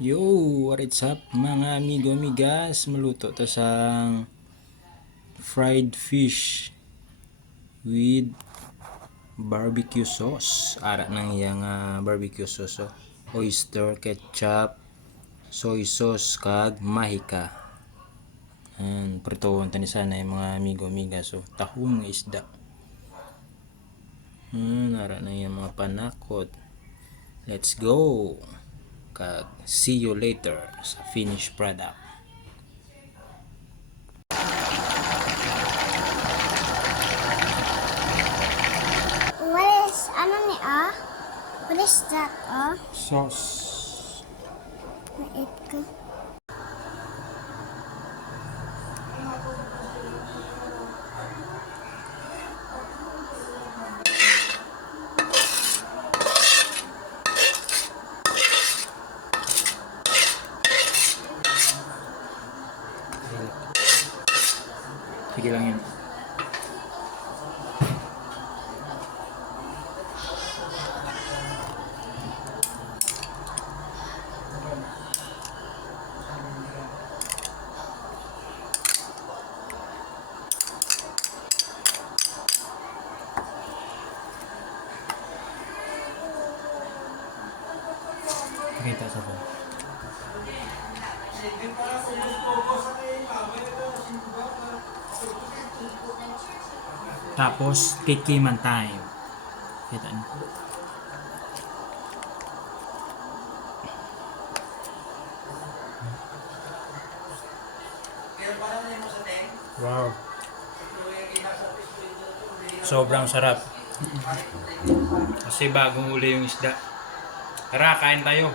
Yo, what's up mga amigo amigas? Maluto to sang fried fish with barbecue sauce. Ara nang iyang barbecue sauce, oh. Oyster, ketchup, soy sauce kag mahika. Pritoon tani sana yung mga amigo amigas, so tahong nga isda. Ara na yung mga panakot. Let's go. Kag see you later sa finished product. What is that, Sauce. Mait ko. Sige lang yun. Kita sa po. Tapos, tikiman time. Kita niyo. Wow. Sobrang sarap. Kasi bagong uli yung isda. Tara, kain tayo.